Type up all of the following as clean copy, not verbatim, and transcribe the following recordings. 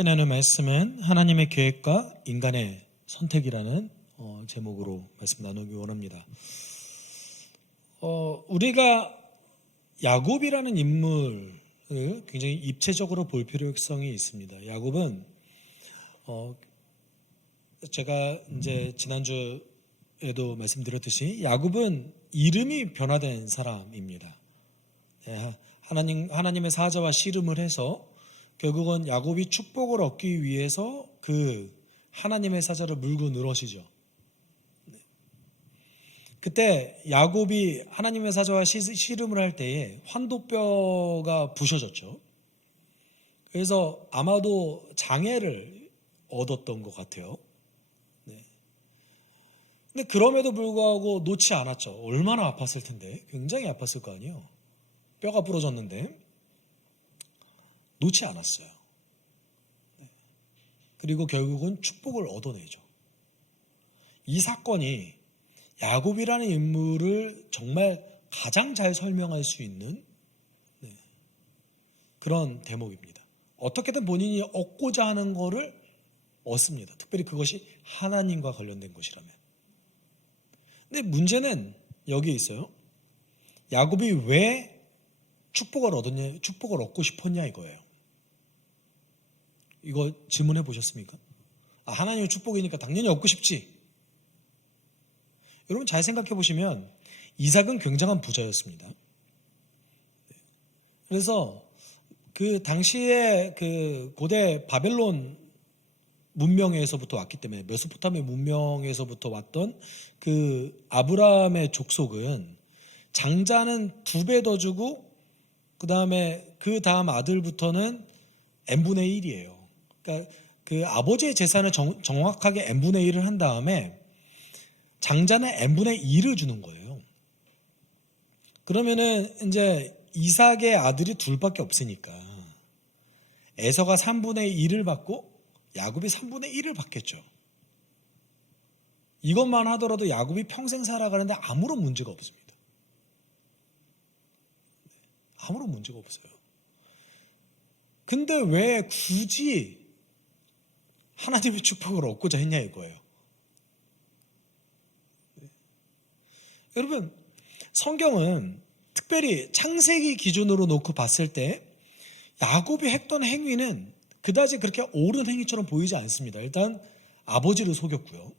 함께 나눌 말씀은 하나님의 계획과 인간의 선택이라는 제목으로 말씀 나누기 원합니다. 우리가 야곱이라는 인물을 굉장히 입체적으로 볼 필요성이 있습니다. 야곱은 제가 이제 지난주에도 말씀드렸듯이 야곱은 이름이 변화된 사람입니다. 하나님의 사자와 씨름을 해서 결국은 야곱이 축복을 얻기 위해서 그 하나님의 사자를 물고 늘어지죠. 그때 야곱이 하나님의 사자와 씨름을 할 때에 환도뼈가 부셔졌죠. 그래서 아마도 장애를 얻었던 것 같아요. 근데 그럼에도 불구하고 놓지 않았죠. 얼마나 아팠을 텐데. 굉장히 아팠을 거 아니에요. 뼈가 부러졌는데 놓지 않았어요. 그리고 결국은 축복을 얻어내죠. 이 사건이 야곱이라는 인물을 정말 가장 잘 설명할 수 있는 그런 대목입니다. 어떻게든 본인이 얻고자 하는 거를 얻습니다. 특별히 그것이 하나님과 관련된 것이라면. 근데 문제는 여기에 있어요. 야곱이 왜 축복을 얻고 싶었냐 이거예요. 이거 질문해 보셨습니까? 하나님의 축복이니까 당연히 얻고 싶지. 여러분 잘 생각해 보시면 이삭은 굉장한 부자였습니다. 그래서 그 당시에 그 고대 바벨론 문명에서부터 왔기 때문에 메소포타미아 문명에서부터 왔던 그 아브라함의 족속은 장자는 2배 더 주고 그 다음 아들부터는 n분의 1이에요. 그러니까 그 아버지의 재산을 정확하게 n분의 1을 한 다음에 장자는 n분의 2를 주는 거예요. 그러면은 이제 이삭의 아들이 둘밖에 없으니까 에서가 3분의 1을 받고 야곱이 3분의 1을 받겠죠. 이것만 하더라도 야곱이 평생 살아가는데 아무런 문제가 없습니다. 아무런 문제가 없어요. 근데 왜 굳이 하나님의 축복을 얻고자 했냐 이거예요. 여러분, 성경은 특별히 창세기 기준으로 놓고 봤을 때 야곱이 했던 행위는 그다지 그렇게 옳은 행위처럼 보이지 않습니다. 일단 아버지를 속였고요.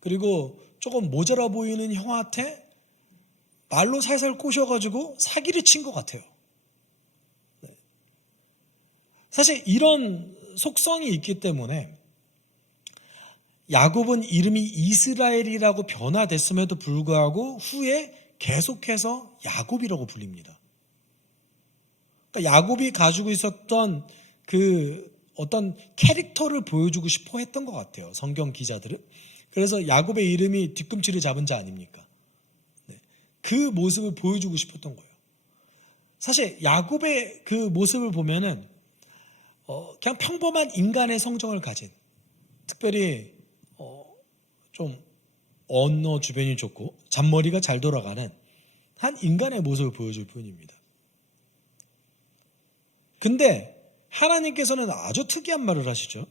그리고 조금 모자라 보이는 형한테 말로 살살 꼬셔가지고 사기를 친 것 같아요. 사실 이런 속성이 있기 때문에 야곱은 이름이 이스라엘이라고 변화됐음에도 불구하고 후에 계속해서 야곱이라고 불립니다. 그러니까 야곱이 가지고 있었던 그 어떤 캐릭터를 보여주고 싶어 했던 것 같아요. 성경 기자들은. 그래서 야곱의 이름이 뒤꿈치를 잡은 자 아닙니까? 그 모습을 보여주고 싶었던 거예요. 사실 야곱의 그 모습을 보면은 그냥 평범한 인간의 성정을 가진, 특별히 좀 언어 주변이 좋고 잔머리가 잘 돌아가는 한 인간의 모습을 보여줄 뿐입니다. 근데 하나님께서는 아주 특이한 말을 하시죠.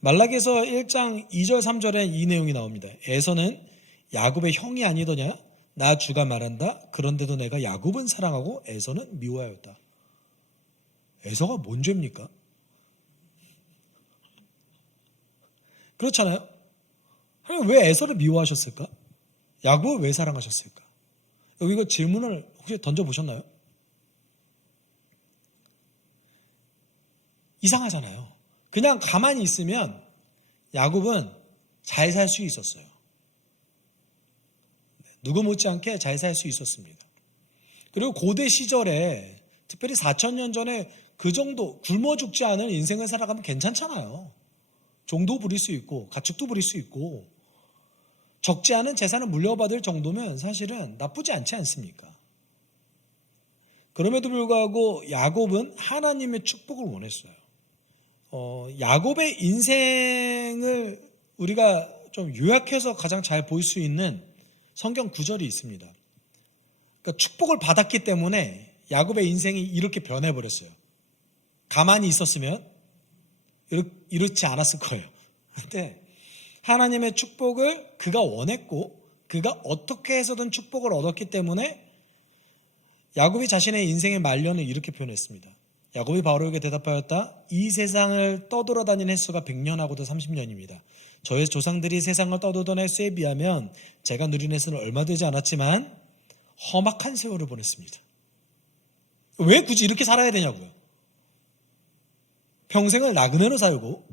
말라기서 1장 2절 3절에 이 내용이 나옵니다. 에서는 야곱의 형이 아니더냐? 나 주가 말한다. 그런데도 내가 야곱은 사랑하고 에서는 미워하였다. 에서가 뭔 죄입니까? 그렇잖아요. 하나님 왜 에서를 미워하셨을까? 야곱을 왜 사랑하셨을까? 여기 이거 질문을 혹시 던져보셨나요? 이상하잖아요. 그냥 가만히 있으면 야곱은 잘 살 수 있었어요. 누구 못지않게 잘 살 수 있었습니다. 그리고 고대 시절에 특별히 4,000년 전에 그 정도 굶어 죽지 않은 인생을 살아가면 괜찮잖아요. 종도 부릴 수 있고 가축도 부릴 수 있고 적지 않은 재산을 물려받을 정도면 사실은 나쁘지 않지 않습니까? 그럼에도 불구하고 야곱은 하나님의 축복을 원했어요. 야곱의 인생을 우리가 좀 요약해서 가장 잘 볼 수 있는 성경 구절이 있습니다. 그러니까 축복을 받았기 때문에 야곱의 인생이 이렇게 변해버렸어요. 가만히 있었으면 이렇지 않았을 거예요. 근데 하나님의 축복을 그가 원했고 그가 어떻게 해서든 축복을 얻었기 때문에 야곱이 자신의 인생의 말년을 이렇게 표현했습니다. 야곱이 바로에게 대답하였다. 이 세상을 떠돌아다닌 횟수가 100년하고도 30년입니다. 저의 조상들이 세상을 떠돌던 횟수에 비하면 제가 누린 횟수는 얼마 되지 않았지만 험악한 세월을 보냈습니다. 왜 굳이 이렇게 살아야 되냐고요. 평생을 나그네로 살고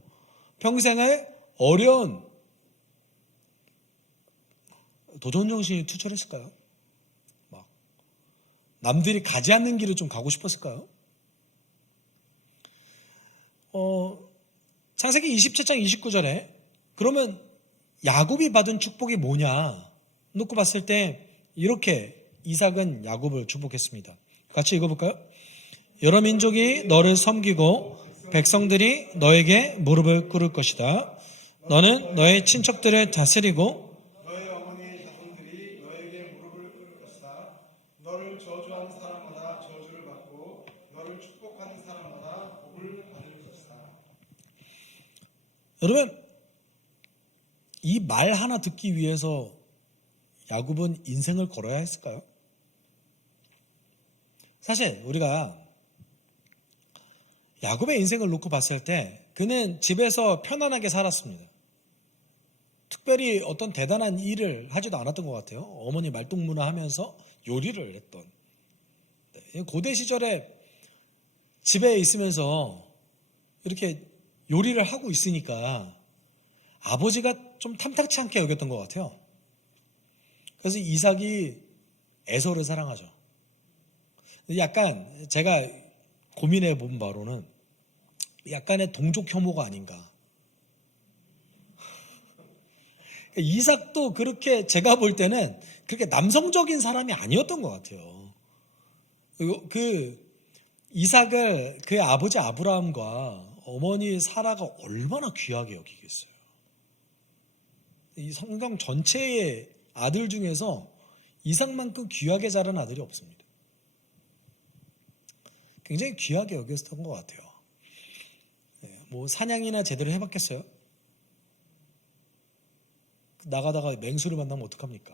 평생을 어려운 도전정신이 투철했을까요? 막 남들이 가지 않는 길을 좀 가고 싶었을까요? 창세기 27장 29절에 그러면 야곱이 받은 축복이 뭐냐 놓고 봤을 때 이렇게 이삭은 야곱을 축복했습니다. 같이 읽어볼까요? 여러 민족이 너를 섬기고 백성들이 너에게 무릎을 꿇을 것이다. 너는 너의 친척들을 다스리고 너의 어머니의 자손들이 너에게 무릎을 꿇을 것이다. 너를 저주하는 사람마다 저주를 받고 너를 축복하는 사람마다 복을 받을 것이다. 여러분 이 말 하나 듣기 위해서 야곱은 인생을 걸어야 했을까요? 사실 우리가 야곱의 인생을 놓고 봤을 때 그는 집에서 편안하게 살았습니다. 특별히 어떤 대단한 일을 하지도 않았던 것 같아요. 어머니 말동무나 하면서 요리를 했던. 고대 시절에 집에 있으면서 이렇게 요리를 하고 있으니까 아버지가 좀 탐탁치 않게 여겼던 것 같아요. 그래서 이삭이 에서를 사랑하죠. 약간 제가 고민해 본 바로는 약간의 동족 혐오가 아닌가. 이삭도 그렇게 제가 볼 때는 그렇게 남성적인 사람이 아니었던 것 같아요. 그 이삭을 그의 아버지 아브라함과 어머니 사라가 얼마나 귀하게 여기겠어요. 이 성경 전체의 아들 중에서 이삭만큼 귀하게 자란 아들이 없습니다. 굉장히 귀하게 여겼던 것 같아요. 뭐 사냥이나 제대로 해봤겠어요? 나가다가 맹수를 만나면 어떡합니까?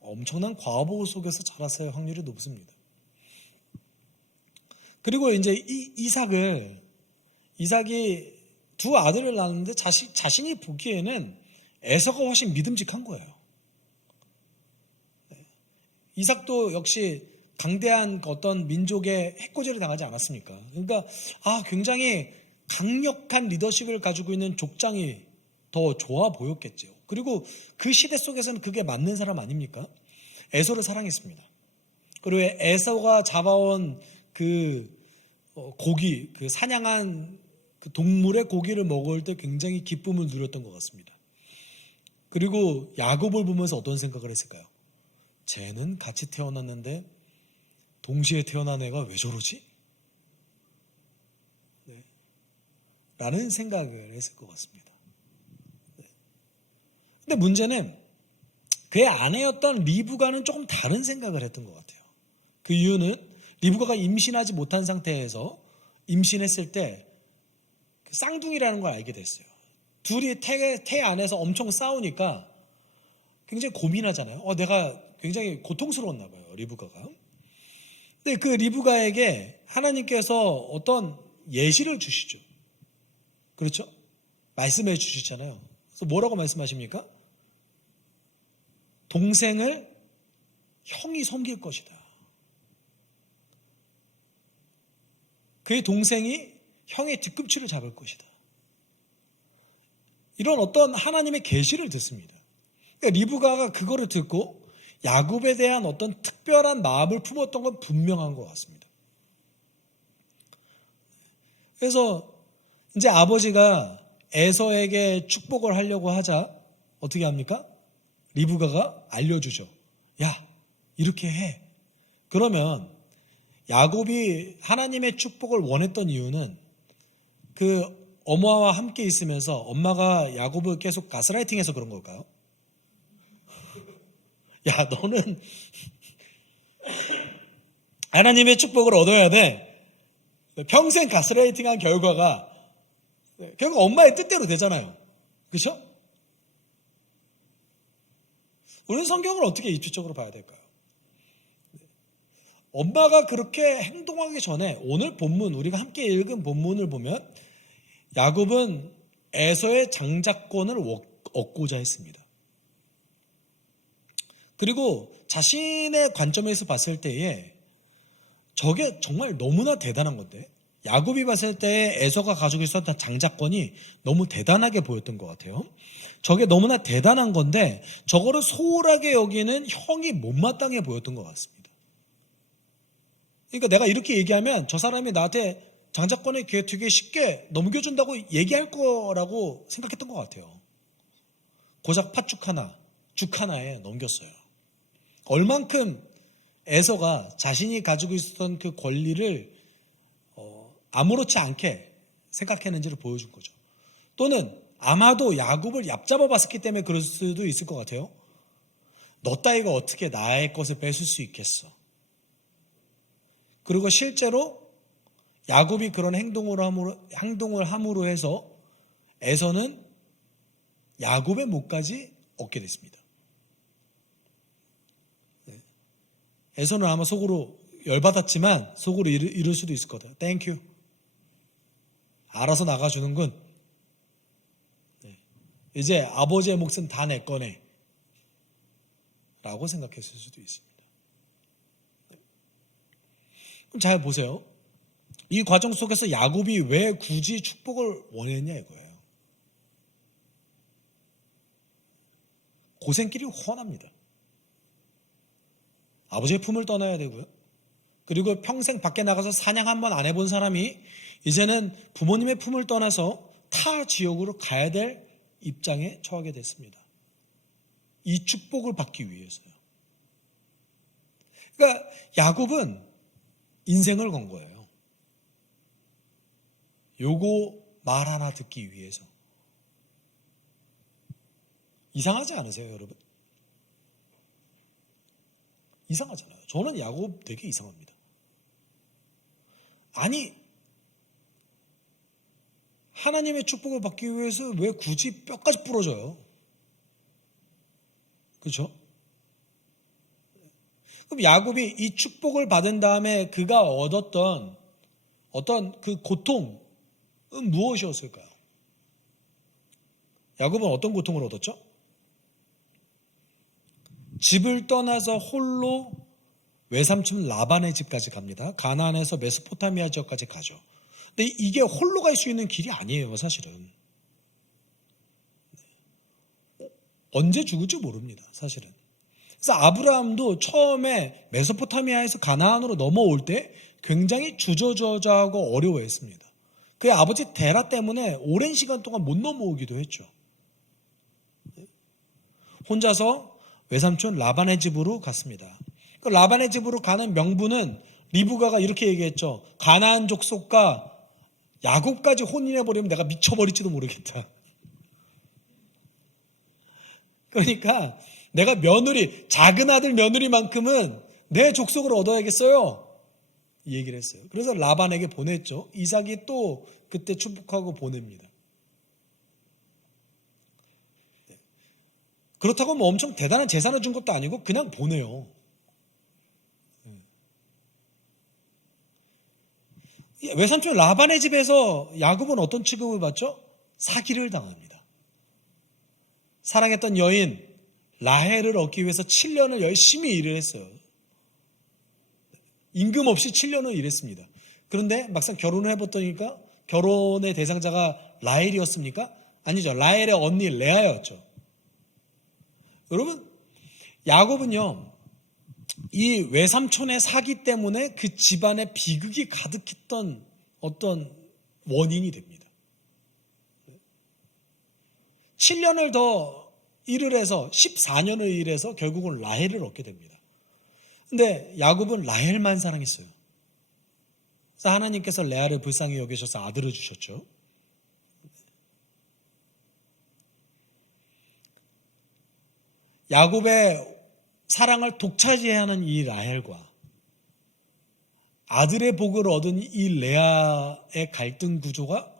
엄청난 과보호 속에서 자랐을 확률이 높습니다. 그리고 이제 이삭이 두 아들을 낳았는데 자신이 보기에는 에서가 훨씬 믿음직한 거예요. 이삭도 역시 강대한 어떤 민족의 해코지를 당하지 않았습니까? 그러니까 굉장히 강력한 리더십을 가지고 있는 족장이 더 좋아 보였겠죠. 그리고 그 시대 속에서는 그게 맞는 사람 아닙니까? 에서를 사랑했습니다. 그리고 에서가 잡아온 그 고기, 그 사냥한 그 동물의 고기를 먹을 때 굉장히 기쁨을 누렸던 것 같습니다. 그리고 야곱을 보면서 어떤 생각을 했을까요? 쟤는 같이 태어났는데 동시에 태어난 애가 왜 저러지? 네. 라는 생각을 했을 것 같습니다. 네. 근데 문제는 그의 아내였던 리브가는 조금 다른 생각을 했던 것 같아요. 그 이유는 리브가가 임신하지 못한 상태에서 임신했을 때 쌍둥이라는 걸 알게 됐어요. 둘이 태 안에서 엄청 싸우니까 굉장히 고민하잖아요. 내가 굉장히 고통스러웠나 봐요, 리브가가. 근데 그 리브가에게 하나님께서 어떤 예시를 주시죠. 그렇죠? 말씀해 주시잖아요. 그래서 뭐라고 말씀하십니까? 동생을 형이 섬길 것이다. 그의 동생이 형의 뒤꿈치를 잡을 것이다. 이런 어떤 하나님의 계시를 듣습니다. 그러니까 리브가가 그거를 듣고 야곱에 대한 어떤 특별한 마음을 품었던 건 분명한 것 같습니다. 그래서 이제 아버지가 에서에게 축복을 하려고 하자 어떻게 합니까? 리브가가 알려주죠. 야, 이렇게 해. 그러면 야곱이 하나님의 축복을 원했던 이유는 그 엄마와 함께 있으면서 엄마가 야곱을 계속 가스라이팅해서 그런 걸까요? 야, 너는 하나님의 축복을 얻어야 돼. 평생 가스라이팅한 결과가 결국 엄마의 뜻대로 되잖아요. 그렇죠? 우리는 성경을 어떻게 이추적으로 봐야 될까요? 엄마가 그렇게 행동하기 전에 오늘 본문, 우리가 함께 읽은 본문을 보면 야곱은 에서의 장자권을 얻고자 했습니다. 그리고 자신의 관점에서 봤을 때에 저게 정말 너무나 대단한 건데, 야곱이 봤을 때 에서가 가지고 있었던 장자권이 너무 대단하게 보였던 것 같아요. 저게 너무나 대단한 건데 저거를 소홀하게 여기는 형이 못마땅해 보였던 것 같습니다. 그러니까 내가 이렇게 얘기하면 저 사람이 나한테 장자권을 되게 쉽게 넘겨준다고 얘기할 거라고 생각했던 것 같아요. 고작 팥죽 하나, 죽 하나에 넘겼어요. 얼만큼 에서가 자신이 가지고 있었던 그 권리를 아무렇지 않게 생각했는지를 보여준 거죠. 또는 아마도 야곱을 얕잡아 봤었기 때문에 그럴 수도 있을 것 같아요. 너 따위가 어떻게 나의 것을 뺏을 수 있겠어. 그리고 실제로 야곱이 그런 행동을 함으로 해서 에서는 야곱의 목까지 얻게 됐습니다. 에서는 아마 속으로 열받았지만 속으로 이럴 수도 있을 거다. 땡큐. 알아서 나가주는군. 이제 아버지의 몫은 다 내 거네. 라고 생각했을 수도 있습니다. 그럼 잘 보세요. 이 과정 속에서 야곱이 왜 굳이 축복을 원했냐 이거예요. 고생길이 훤합니다. 아버지의 품을 떠나야 되고요. 그리고 평생 밖에 나가서 사냥 한 번 안 해본 사람이 이제는 부모님의 품을 떠나서 타 지역으로 가야 될 입장에 처하게 됐습니다. 이 축복을 받기 위해서요. 그러니까 야곱은 인생을 건 거예요. 요거 말 하나 듣기 위해서. 이상하지 않으세요, 여러분? 이상하잖아요. 저는 야곱 되게 이상합니다. 아니, 하나님의 축복을 받기 위해서 왜 굳이 뼈까지 부러져요? 그렇죠? 그럼 야곱이 이 축복을 받은 다음에 그가 얻었던 어떤 그 고통은 무엇이었을까요? 야곱은 어떤 고통을 얻었죠? 집을 떠나서 홀로 외삼촌 라반의 집까지 갑니다. 가나안에서 메소포타미아 지역까지 가죠. 근데 이게 홀로 갈 수 있는 길이 아니에요, 사실은. 언제 죽을지 모릅니다, 사실은. 그래서 아브라함도 처음에 메소포타미아에서 가나안으로 넘어올 때 굉장히 주저주저하고 어려워했습니다. 그의 아버지 데라 때문에 오랜 시간 동안 못 넘어오기도 했죠. 혼자서 외삼촌 라반의 집으로 갔습니다. 그 라반의 집으로 가는 명분은 리브가가 이렇게 얘기했죠. 가나안 족속과 야곱까지 혼인해버리면 내가 미쳐버릴지도 모르겠다. 그러니까 내가 며느리, 작은 아들 며느리만큼은 내 족속을 얻어야겠어요. 이 얘기를 했어요. 그래서 라반에게 보냈죠. 이삭이 또 그때 축복하고 보냅니다. 그렇다고 뭐 엄청 대단한 재산을 준 것도 아니고 그냥 보내요. 외삼촌 라반의 집에서 야곱은 어떤 취급을 받죠? 사기를 당합니다. 사랑했던 여인 라헬을 얻기 위해서 7년을 열심히 일을 했어요. 임금 없이 7년을 일했습니다. 그런데 막상 결혼을 해봤더니까 결혼의 대상자가 라헬이었습니까? 아니죠. 라헬의 언니 레아였죠. 여러분, 야곱은요, 이 외삼촌의 사기 때문에 그 집안에 비극이 가득했던 어떤 원인이 됩니다. 7년을 더 일을 해서 14년을 일해서 결국은 라헬을 얻게 됩니다. 근데 야곱은 라헬만 사랑했어요. 그래서 하나님께서 레아를 불쌍히 여기셔서 아들을 주셨죠. 야곱의 사랑을 독차지하는 이 라헬과 아들의 복을 얻은 이 레아의 갈등 구조가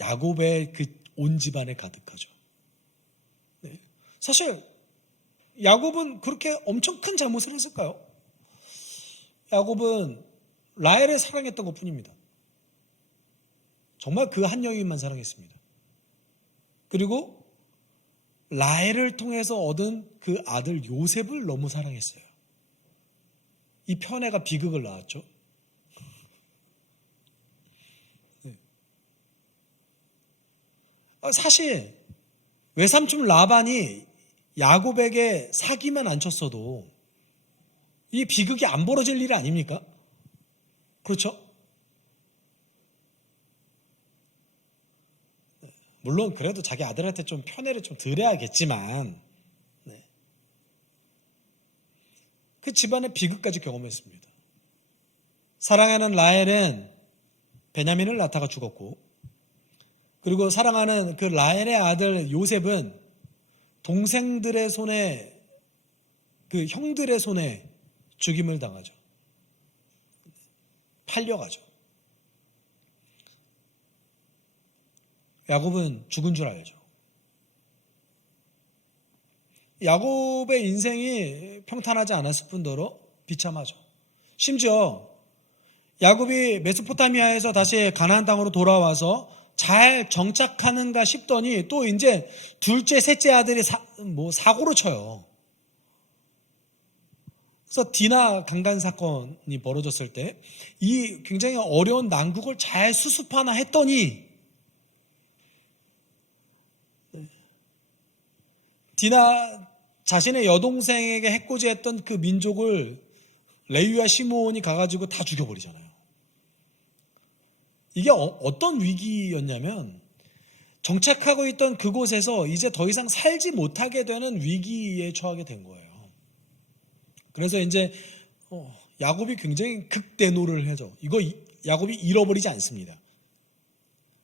야곱의 그 온 집안에 가득하죠. 네. 사실 야곱은 그렇게 엄청 큰 잘못을 했을까요? 야곱은 라헬을 사랑했던 것뿐입니다. 정말 그 한 여인만 사랑했습니다. 그리고 라헬을 통해서 얻은 그 아들 요셉을 너무 사랑했어요. 이 편애가 비극을 낳았죠. 사실 외삼촌 라반이 야곱에게 사기만 안 쳤어도 이 비극이 안 벌어질 일 아닙니까? 그렇죠? 물론 그래도 자기 아들한테 좀 편애를 좀 드려야겠지만 그 집안의 비극까지 경험했습니다. 사랑하는 라헬은 베냐민을 낳다가 죽었고, 그리고 사랑하는 그 라헬의 아들 요셉은 동생들의 손에, 그 형들의 손에 죽임을 당하죠. 팔려가죠. 야곱은 죽은 줄 알죠. 야곱의 인생이 평탄하지 않았을 뿐더러 비참하죠. 심지어 야곱이 메소포타미아에서 다시 가나안 땅으로 돌아와서 잘 정착하는가 싶더니 또 이제 둘째, 셋째 아들이 사고를 쳐요. 그래서 디나 강간 사건이 벌어졌을 때 이 굉장히 어려운 난국을 잘 수습하나 했더니 디나 자신의 여동생에게 해코지했던 그 민족을 레위와 시므온이 가가지고 다 죽여버리잖아요. 이게 어떤 위기였냐면 정착하고 있던 그곳에서 이제 더 이상 살지 못하게 되는 위기에 처하게 된 거예요. 그래서 이제 야곱이 굉장히 극대노를 하죠. 이거 야곱이 잃어버리지 않습니다.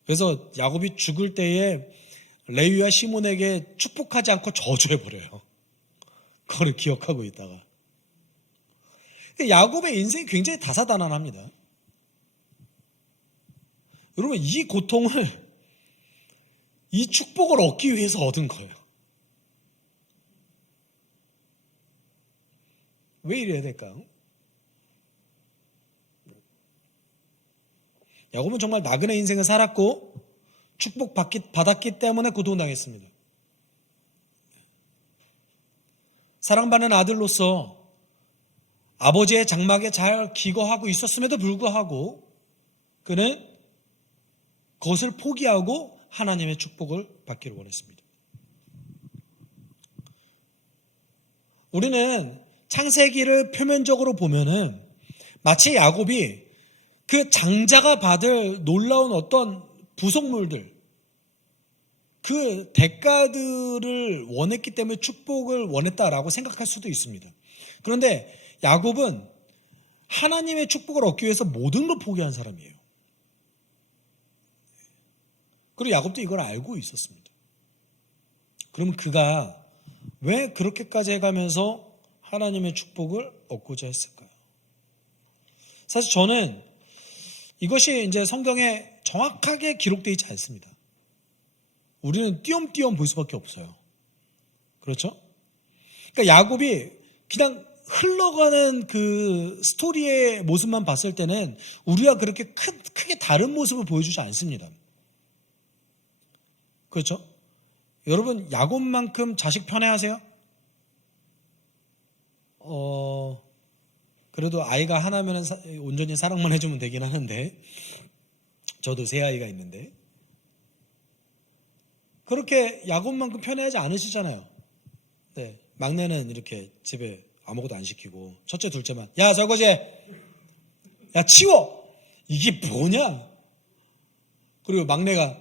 그래서 야곱이 죽을 때에 레위와 시몬에게 축복하지 않고 저주해버려요. 그걸 기억하고 있다가. 야곱의 인생이 굉장히 다사다난합니다. 여러분, 이 고통을, 이 축복을 얻기 위해서 얻은 거예요. 왜 이래야 될까요? 야곱은 정말 나그네 인생을 살았고 축복받았기 때문에 고통당했습니다. 사랑받는 아들로서 아버지의 장막에 잘 기거하고 있었음에도 불구하고 그는 그것을 포기하고 하나님의 축복을 받기를 원했습니다. 우리는 창세기를 표면적으로 보면은 마치 야곱이 그 장자가 받을 놀라운 어떤 부속물들, 그 대가들을 원했기 때문에 축복을 원했다라고 생각할 수도 있습니다. 그런데 야곱은 하나님의 축복을 얻기 위해서 모든 걸 포기한 사람이에요. 그리고 야곱도 이걸 알고 있었습니다. 그러면 그가 왜 그렇게까지 해가면서 하나님의 축복을 얻고자 했을까요? 사실 저는 이것이 이제 성경에 정확하게 기록되어 있지 않습니다. 우리는 띄엄띄엄 볼 수밖에 없어요. 그렇죠? 그러니까 야곱이 그냥 흘러가는 그 스토리의 모습만 봤을 때는 우리가 그렇게 크게 다른 모습을 보여주지 않습니다. 그렇죠? 여러분, 야곱만큼 자식 편애하세요? 그래도 아이가 하나면 온전히 사랑만 해주면 되긴 하는데, 저도 세 아이가 있는데, 그렇게 야곱만큼 편애하지 않으시잖아요. 네, 막내는 이렇게 집에 아무것도 안 시키고, 첫째, 둘째만, 야, 설거지 해! 야, 치워! 이게 뭐냐? 그리고 막내가,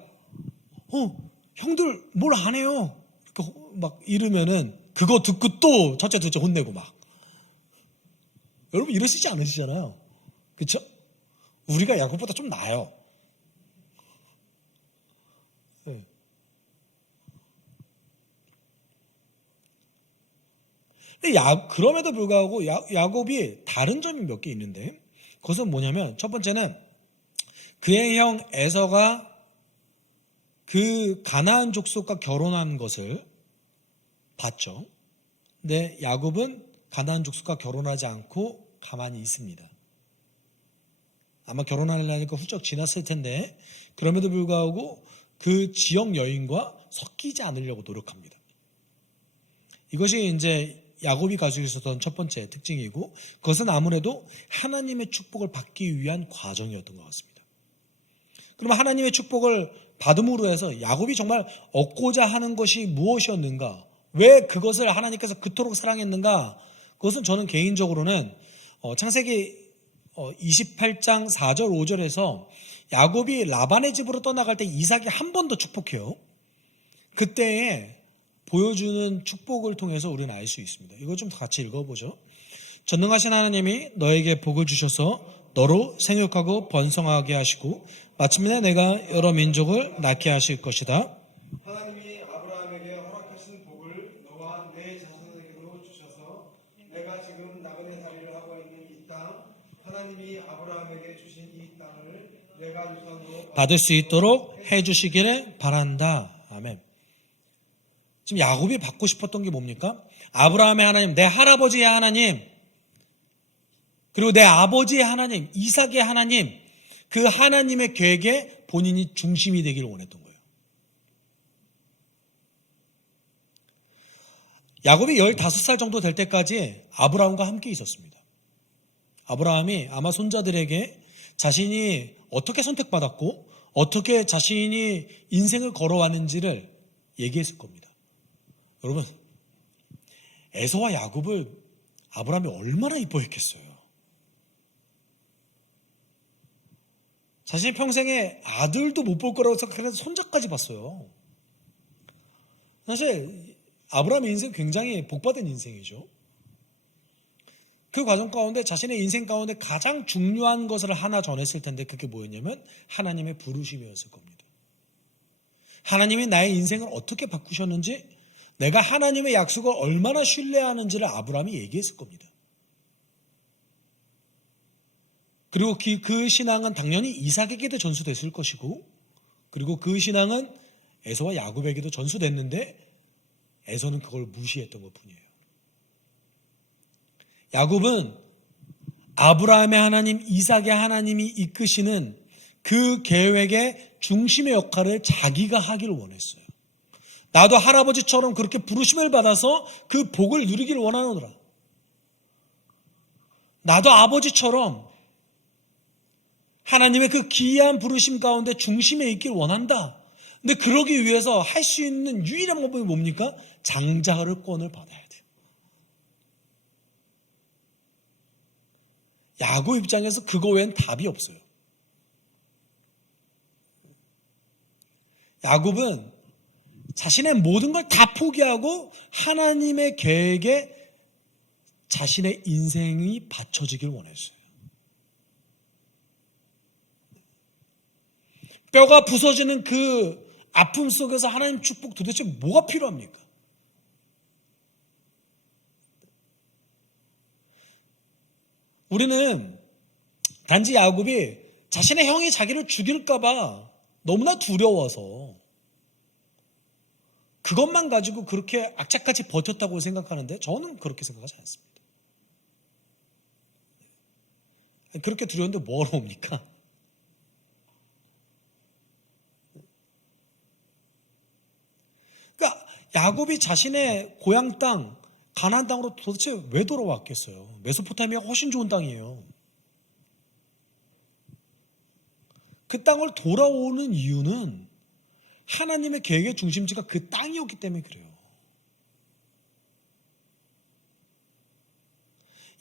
형들 뭘 안 해요? 이렇게 막 이러면은, 그거 듣고 또 첫째, 둘째 혼내고 막. 여러분 이러시지 않으시잖아요. 그렇죠? 우리가 야곱보다 좀 나아요. 네. 근데 그럼에도 불구하고 야곱이 다른 점이 몇 개 있는데, 그것은 뭐냐면 첫 번째는 그의 형 에서가 그 가나안 족속과 결혼한 것을 봤죠. 근데 야곱은 가나안 족속과 결혼하지 않고 가만히 있습니다. 아마 결혼하려니까 훌쩍 지났을 텐데 그럼에도 불구하고 그 지역 여인과 섞이지 않으려고 노력합니다. 이것이 이제 야곱이 가지고 있었던 첫 번째 특징이고 그것은 아무래도 하나님의 축복을 받기 위한 과정이었던 것 같습니다. 그럼 하나님의 축복을 받음으로 해서 야곱이 정말 얻고자 하는 것이 무엇이었는가? 왜 그것을 하나님께서 그토록 사랑했는가? 그것은 저는 개인적으로는 창세기 28장 4절 5절에서 야곱이 라반의 집으로 떠나갈 때 이삭이 한 번 더 축복해요. 그때에 보여주는 축복을 통해서 우리는 알 수 있습니다. 이거 좀 같이 읽어보죠. 전능하신 하나님이 너에게 복을 주셔서 너로 생육하고 번성하게 하시고 마침내 내가 여러 민족을 낳게 하실 것이다. 하나님이 아브라함에게 허락하신 복을 너와 내 자손에게도 주셔서 내가 지금 나그네살이를 하고 있는 이 땅, 하나님이 아브라함에게 주신 이 땅을 내가 유산으로 받을 수 있도록 해주시기를 바란다. 아멘. 지금 야곱이 받고 싶었던 게 뭡니까? 아브라함의 하나님, 내 할아버지의 하나님, 그리고 내 아버지의 하나님, 이삭의 하나님, 그 하나님의 계획에 본인이 중심이 되기를 원했던 거예요. 야곱이 15살 정도 될 때까지 아브라함과 함께 있었습니다. 아브라함이 아마 손자들에게 자신이 어떻게 선택받았고 어떻게 자신이 인생을 걸어왔는지를 얘기했을 겁니다. 여러분, 에서와 야곱을 아브라함이 얼마나 이뻐했겠어요. 자신의 평생에 아들도 못 볼 거라고 생각해서 손자까지 봤어요. 사실 아브라함의 인생 굉장히 복받은 인생이죠. 그 과정 가운데 자신의 인생 가운데 가장 중요한 것을 하나 전했을 텐데 그게 뭐였냐면 하나님의 부르심이었을 겁니다. 하나님이 나의 인생을 어떻게 바꾸셨는지, 내가 하나님의 약속을 얼마나 신뢰하는지를 아브라함이 얘기했을 겁니다. 그리고 그 신앙은 당연히 이삭에게도 전수됐을 것이고, 그리고 그 신앙은 에서와 야곱에게도 전수됐는데 에서는 그걸 무시했던 것뿐이에요. 야곱은 아브라함의 하나님, 이삭의 하나님이 이끄시는 그 계획의 중심의 역할을 자기가 하기를 원했어요. 나도 할아버지처럼 그렇게 부르심을 받아서 그 복을 누리기를 원하노라. 나도 아버지처럼 하나님의 그 기이한 부르심 가운데 중심에 있길 원한다. 근데 그러기 위해서 할 수 있는 유일한 방법이 뭡니까? 장자를 받아야 돼요. 야곱 입장에서 그거 외엔 답이 없어요. 야곱은 자신의 모든 걸 다 포기하고 하나님의 계획에 자신의 인생이 받쳐지길 원했어요. 뼈가 부서지는 그 아픔 속에서 하나님 축복 도대체 뭐가 필요합니까? 우리는 단지 야곱이 자신의 형이 자기를 죽일까봐 너무나 두려워서 그것만 가지고 그렇게 악착같이 버텼다고 생각하는데 저는 그렇게 생각하지 않습니다. 그렇게 두려운데 뭐하러 옵니까? 그러니까 야곱이 자신의 고향 땅 가나안 땅으로 도대체 왜 돌아왔겠어요? 메소포타미아가 훨씬 좋은 땅이에요. 그 땅을 돌아오는 이유는 하나님의 계획의 중심지가 그 땅이었기 때문에 그래요.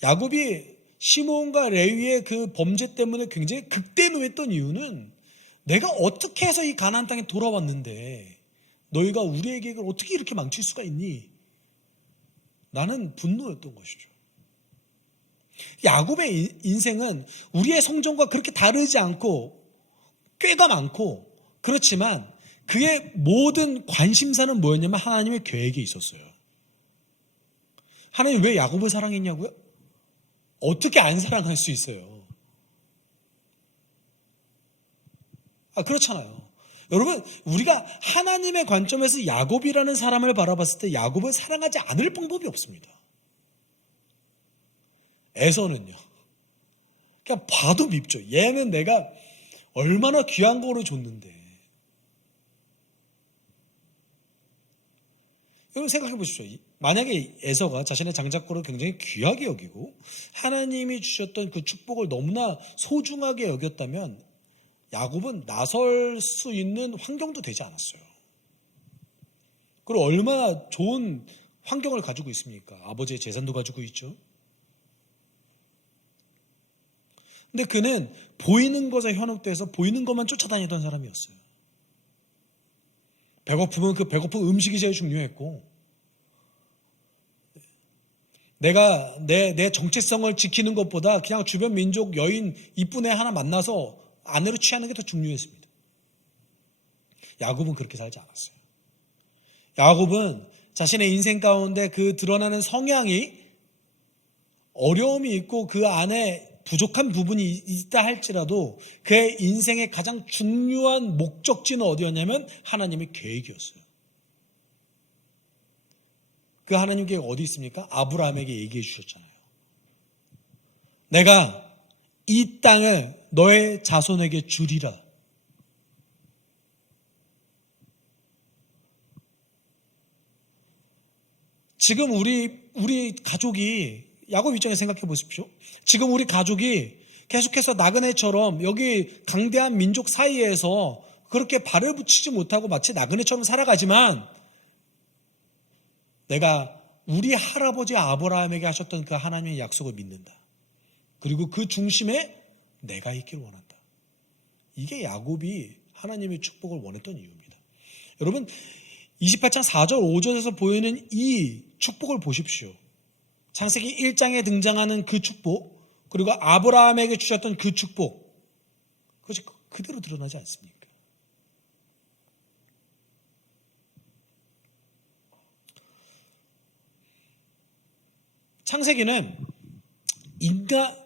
야곱이 시므온과 레위의 그 범죄 때문에 굉장히 극대노했던 이유는 내가 어떻게 해서 이 가나안 땅에 돌아왔는데 너희가 우리의 계획을 어떻게 이렇게 망칠 수가 있니? 나는 분노였던 것이죠. 야곱의 인생은 우리의 성정과 그렇게 다르지 않고 꾀가 많고 그렇지만 그의 모든 관심사는 뭐였냐면 하나님의 계획이 있었어요. 하나님 왜 야곱을 사랑했냐고요? 어떻게 안 사랑할 수 있어요? 그렇잖아요. 여러분, 우리가 하나님의 관점에서 야곱이라는 사람을 바라봤을 때 야곱을 사랑하지 않을 방법이 없습니다. 에서는요, 그냥 봐도 밉죠. 얘는 내가 얼마나 귀한 거를 줬는데. 여러분 생각해 보십시오. 만약에 에서가 자신의 장자권을 굉장히 귀하게 여기고 하나님이 주셨던 그 축복을 너무나 소중하게 여겼다면 야곱은 나설 수 있는 환경도 되지 않았어요. 그리고 얼마나 좋은 환경을 가지고 있습니까? 아버지의 재산도 가지고 있죠. 근데 그는 보이는 것에 현혹돼서 보이는 것만 쫓아다니던 사람이었어요. 배고프면 그 배고픈 음식이 제일 중요했고, 내가 내 정체성을 지키는 것보다 그냥 주변 민족 여인 이쁜 애 하나 만나서 아내로 취하는 게 더 중요했습니다. 야곱은 그렇게 살지 않았어요. 야곱은 자신의 인생 가운데 그 드러나는 성향이 어려움이 있고 그 안에 부족한 부분이 있다 할지라도 그의 인생의 가장 중요한 목적지는 어디였냐면 하나님의 계획이었어요. 그 하나님 계획 어디 있습니까? 아브라함에게 얘기해 주셨잖아요. 내가 이 땅을 너의 자손에게 주리라. 지금 우리 가족이 야곱 입장에 생각해 보십시오. 지금 우리 가족이 계속해서 나그네처럼 여기 강대한 민족 사이에서 그렇게 발을 붙이지 못하고 마치 나그네처럼 살아가지만 내가 우리 할아버지 아브라함에게 하셨던 그 하나님의 약속을 믿는다. 그리고 그 중심에 내가 있기를 원한다. 이게 야곱이 하나님의 축복을 원했던 이유입니다. 여러분 28장 4절 5절에서 보이는 이 축복을 보십시오. 창세기 1장에 등장하는 그 축복, 그리고 아브라함에게 주셨던 그 축복, 그것이 그대로 드러나지 않습니까? 창세기는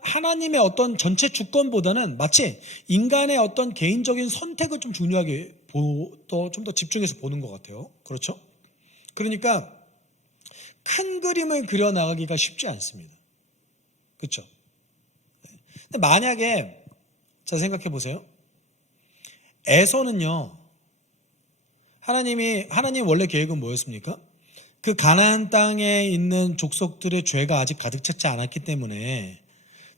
하나님의 어떤 전체 주권보다는 마치 인간의 어떤 개인적인 선택을 좀 중요하게 좀 더 집중해서 보는 것 같아요. 그렇죠? 그러니까 큰 그림을 그려나가기가 쉽지 않습니다. 그렇죠? 근데 만약에 자 생각해 보세요. 에서는요. 하나님 원래 계획은 뭐였습니까? 그 가나안 땅에 있는 족속들의 죄가 아직 가득 찼지 않았기 때문에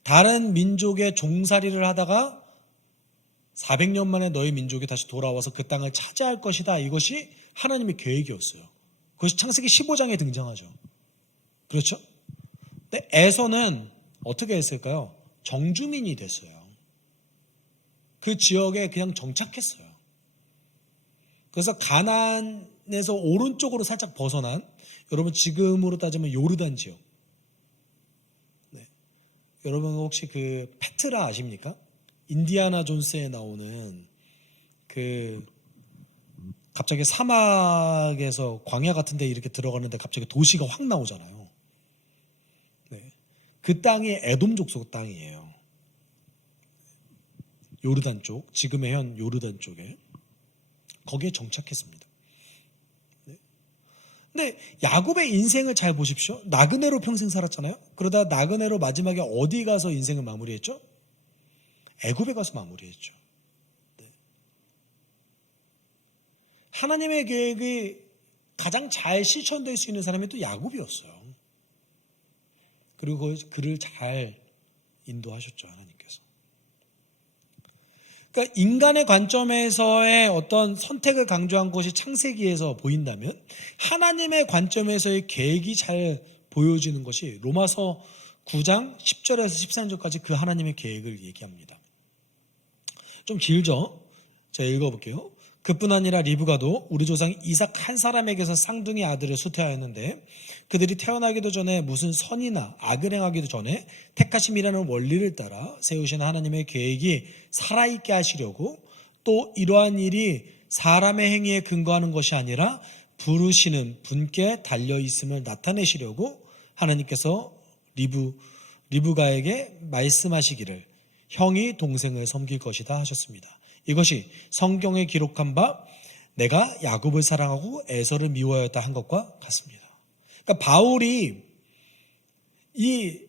다른 민족의 종살이를 하다가 400년 만에 너희 민족이 다시 돌아와서 그 땅을 차지할 것이다. 이것이 하나님의 계획이었어요. 그것이 창세기 15장에 등장하죠. 그렇죠? 근데 에서는 어떻게 했을까요? 정주민이 됐어요. 그 지역에 그냥 정착했어요. 그래서 가나안에서 오른쪽으로 살짝 벗어난 여러분 지금으로 따지면 요르단 지역. 네. 여러분 혹시 그 페트라 아십니까? 인디아나 존스에 나오는 그 갑자기 사막에서 광야 같은 데 이렇게 들어가는데 갑자기 도시가 확 나오잖아요. 네. 그 땅이 에돔 족속 땅이에요. 요르단 쪽, 지금의 현 요르단 쪽에. 거기에 정착했습니다. 네. 근데 야곱의 인생을 잘 보십시오. 나그네로 평생 살았잖아요. 그러다 나그네로 마지막에 어디 가서 인생을 마무리했죠? 애굽에 가서 마무리했죠. 네. 하나님의 계획이 가장 잘 실천될 수 있는 사람이 또 야곱이었어요. 그리고 그를 잘 인도하셨죠, 하나님께서. 그러니까 인간의 관점에서의 어떤 선택을 강조한 것이 창세기에서 보인다면 하나님의 관점에서의 계획이 잘 보여지는 것이 로마서 9장 10절에서 13절까지 그 하나님의 계획을 얘기합니다. 좀 길죠? 제가 읽어볼게요. 그뿐 아니라 리브가도 우리 조상 이삭 한 사람에게서 쌍둥이 아들을 수태하였는데 그들이 태어나기도 전에 무슨 선이나 악을 행하기도 전에 택하심이라는 원리를 따라 세우신 하나님의 계획이 살아있게 하시려고 또 이러한 일이 사람의 행위에 근거하는 것이 아니라 부르시는 분께 달려있음을 나타내시려고 하나님께서 리브가에게 말씀하시기를 형이 동생을 섬길 것이다 하셨습니다. 이것이 성경에 기록한 바 내가 야곱을 사랑하고 에서를 미워하였다 한 것과 같습니다. 그러니까 바울이 이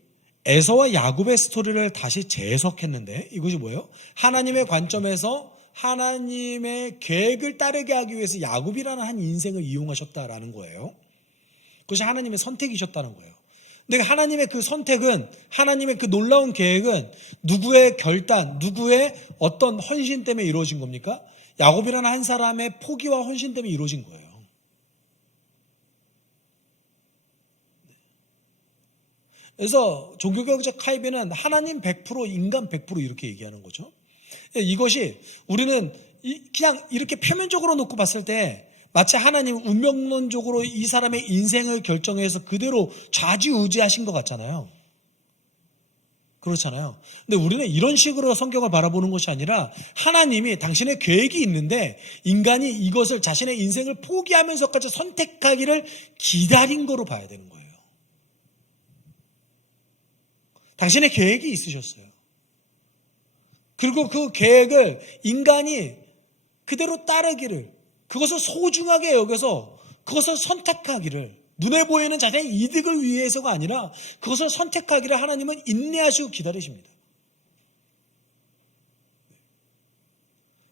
에서와 야곱의 스토리를 다시 재해석했는데 이것이 뭐예요? 하나님의 관점에서 하나님의 계획을 따르게 하기 위해서 야곱이라는 한 인생을 이용하셨다라는 거예요. 그것이 하나님의 선택이셨다는 거예요. 근데 하나님의 그 선택은, 하나님의 그 놀라운 계획은 누구의 결단, 누구의 어떤 헌신 때문에 이루어진 겁니까? 야곱이라는 한 사람의 포기와 헌신 때문에 이루어진 거예요. 그래서 종교개혁자 카이베는 하나님 100%, 인간 100% 이렇게 얘기하는 거죠. 이것이 우리는 그냥 이렇게 표면적으로 놓고 봤을 때 마치 하나님 운명론적으로 이 사람의 인생을 결정해서 그대로 좌지우지하신 것 같잖아요. 그렇잖아요. 근데 우리는 이런 식으로 성경을 바라보는 것이 아니라 하나님이 당신의 계획이 있는데 인간이 이것을 자신의 인생을 포기하면서까지 선택하기를 기다린 거로 봐야 되는 거예요. 당신의 계획이 있으셨어요. 그리고 그 계획을 인간이 그대로 따르기를, 그것을 소중하게 여겨서 그것을 선택하기를, 눈에 보이는 자신의 이득을 위해서가 아니라 그것을 선택하기를 하나님은 인내하시고 기다리십니다.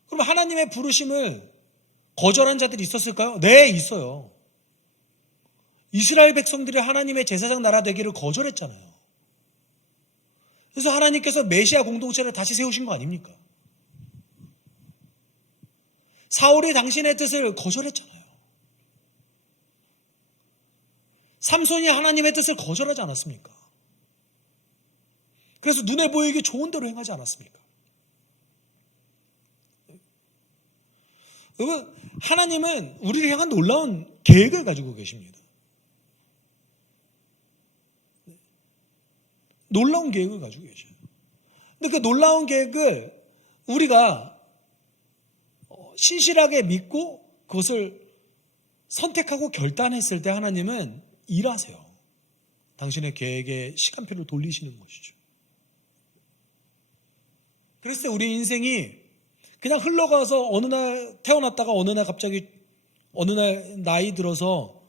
그럼 하나님의 부르심을 거절한 자들이 있었을까요? 네, 있어요. 이스라엘 백성들이 하나님의 제사장 나라 되기를 거절했잖아요. 그래서 하나님께서 메시아 공동체를 다시 세우신 거 아닙니까? 사울이 당신의 뜻을 거절했잖아요. 삼손이 하나님의 뜻을 거절하지 않았습니까? 그래서 눈에 보이기 좋은 대로 행하지 않았습니까? 여러분, 하나님은 우리를 향한 놀라운 계획을 가지고 계십니다. 놀라운 계획을 가지고 계셔요. 근데 그 놀라운 계획을 우리가 신실하게 믿고 그것을 선택하고 결단했을 때 하나님은 일하세요. 당신의 계획의 시간표를 돌리시는 것이죠. 그랬을 때 우리 인생이 그냥 흘러가서 어느 날 태어났다가 어느 날 갑자기 어느 날 나이 들어서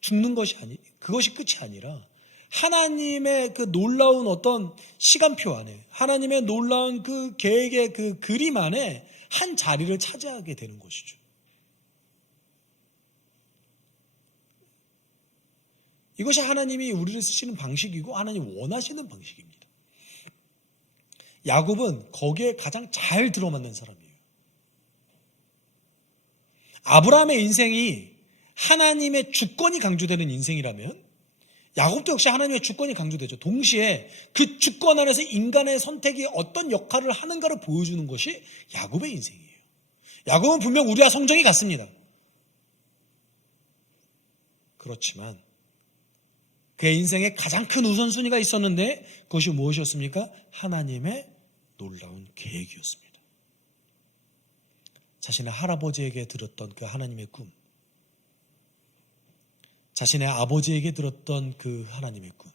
죽는 것이 그것이 끝이 아니라 하나님의 그 놀라운 어떤 시간표 안에, 하나님의 놀라운 그 계획의 그 그림 안에 한 자리를 차지하게 되는 것이죠. 이것이 하나님이 우리를 쓰시는 방식이고 하나님 원하시는 방식입니다. 야곱은 거기에 가장 잘 들어맞는 사람이에요. 아브라함의 인생이 하나님의 주권이 강조되는 인생이라면 야곱도 역시 하나님의 주권이 강조되죠. 동시에 그 주권 안에서 인간의 선택이 어떤 역할을 하는가를 보여주는 것이 야곱의 인생이에요. 야곱은 분명 우리와 성정이 같습니다. 그렇지만 그의 인생에 가장 큰 우선순위가 있었는데 그것이 무엇이었습니까? 하나님의 놀라운 계획이었습니다. 자신의 할아버지에게 들었던 그 하나님의 꿈, 자신의 아버지에게 들었던 그 하나님의 꿈,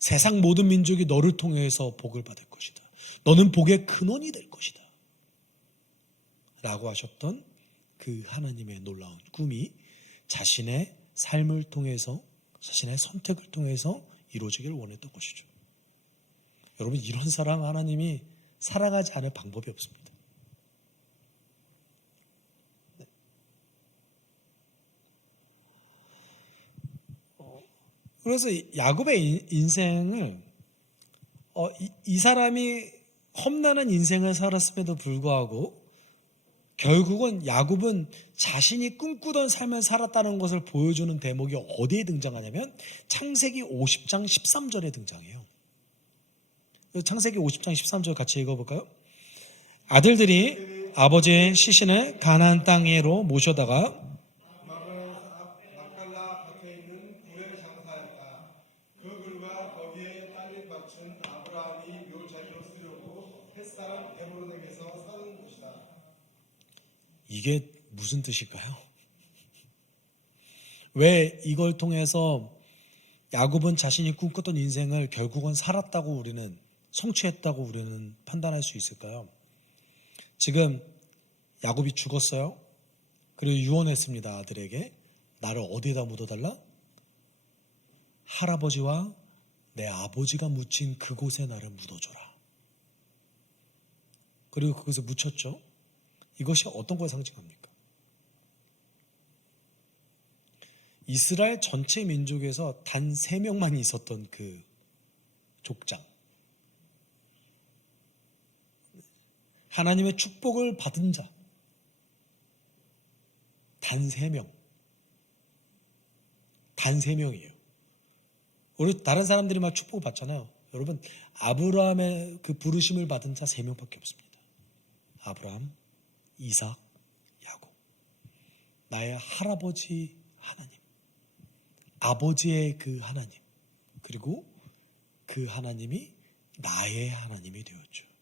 세상 모든 민족이 너를 통해서 복을 받을 것이다. 너는 복의 근원이 될 것이다. 라고 하셨던 그 하나님의 놀라운 꿈이 자신의 삶을 통해서, 자신의 선택을 통해서 이루어지길 원했던 것이죠. 여러분, 이런 사람 하나님이 살아가지 않을 방법이 없습니다. 그래서 야곱의 인생을 이 사람이 험난한 인생을 살았음에도 불구하고 결국은 야곱은 자신이 꿈꾸던 삶을 살았다는 것을 보여주는 대목이 어디에 등장하냐면 창세기 50장 13절에 등장해요. 창세기 50장 13절 같이 읽어볼까요? 아들들이 아버지의 시신을 가나안 땅으로 모셔다가 막달라 밭에 있는 굴에 장사하였다. 그 굴과 거기에 딸린 밭은 아브라함이 묘자리로 쓰려고 햇사람 에브론에게서 사는 곳이다. 이게 무슨 뜻일까요? 왜 이걸 통해서 야곱은 자신이 꿈꿨던 인생을 결국은 살았다고 우리는, 성취했다고 우리는 판단할 수 있을까요? 지금 야곱이 죽었어요. 그리고 유언했습니다. 아들에게. 나를 어디에다 묻어달라? 할아버지와 내 아버지가 묻힌 그곳에 나를 묻어줘라. 그리고 그곳에 묻혔죠. 이것이 어떤 걸 상징합니까? 이스라엘 전체 민족에서 단 3명만 있었던 그 족장. 하나님의 축복을 받은 자. 단 3명. 단 3명이에요. 우리 다른 사람들이 막 축복을 받잖아요. 여러분, 아브라함의 그 부르심을 받은 자 3명밖에 없습니다. 아브라함, 이삭, 야곱. 나의 할아버지 하나님. 아버지의 그 하나님. 그리고 그 하나님이 나의 하나님이 되었죠.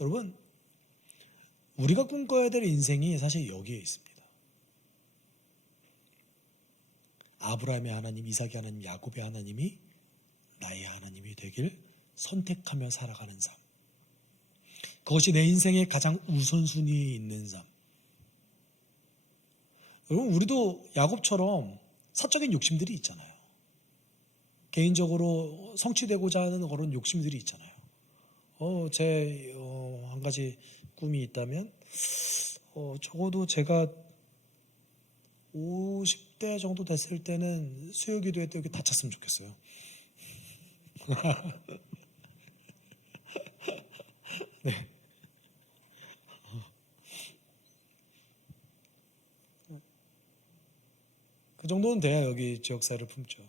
여러분, 우리가 꿈꿔야 될 인생이 사실 여기에 있습니다. 아브라함의 하나님, 이삭의 하나님, 야곱의 하나님이 나의 하나님이 되길 선택하며 살아가는 삶. 그것이 내 인생의 가장 우선순위에 있는 삶. 여러분, 우리도 야곱처럼 사적인 욕심들이 있잖아요. 개인적으로 성취되고자 하는 그런 욕심들이 있잖아요. 한 가지 꿈이 있다면, 적어도 제가 50대 정도 됐을 때는 수요기도회 때 여기 다쳤으면 좋겠어요. 네. 그 정도는 돼야 여기 지역사회를 품죠.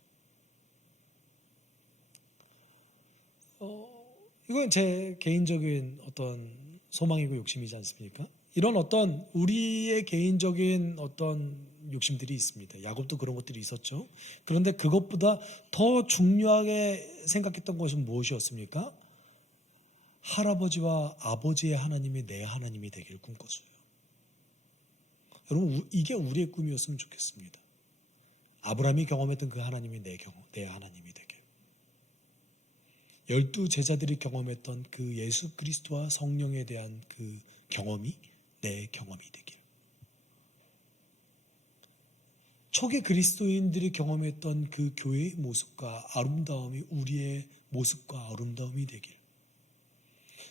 이건 제 개인적인 어떤 소망이고 욕심이지 않습니까? 이런 어떤 우리의 개인적인 어떤 욕심들이 있습니다. 야곱도 그런 것들이 있었죠. 그런데 그것보다 더 중요하게 생각했던 것은 무엇이었습니까? 할아버지와 아버지의 하나님이 내 하나님이 되길 꿈꿨어요. 여러분, 이게 우리의 꿈이었으면 좋겠습니다. 아브라함이 경험했던 그 하나님이 내 하나님이 되길. 12 제자들이 경험했던 그 예수 그리스도와 성령에 대한 그 경험이 내 경험이 되길. 초기 그리스도인들이 경험했던 그 교회의 모습과 아름다움이 우리의 모습과 아름다움이 되길.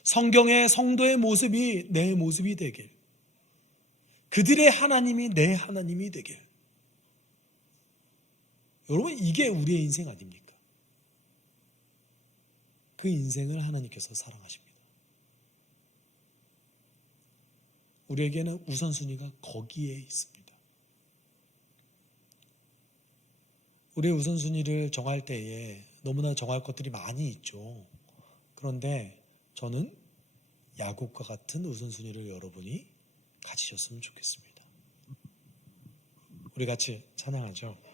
성경의 성도의 모습이 내 모습이 되길. 그들의 하나님이 내 하나님이 되길. 여러분, 이게 우리의 인생 아닙니까? 그 인생을 하나님께서 사랑하십니다. 우리에게는 우선순위가 거기에 있습니다. 우리의 우선순위를 정할 때에 너무나 정할 것들이 많이 있죠. 그런데 저는 야곱과 같은 우선순위를 여러분이 가지셨으면 좋겠습니다. 우리 같이 찬양하죠.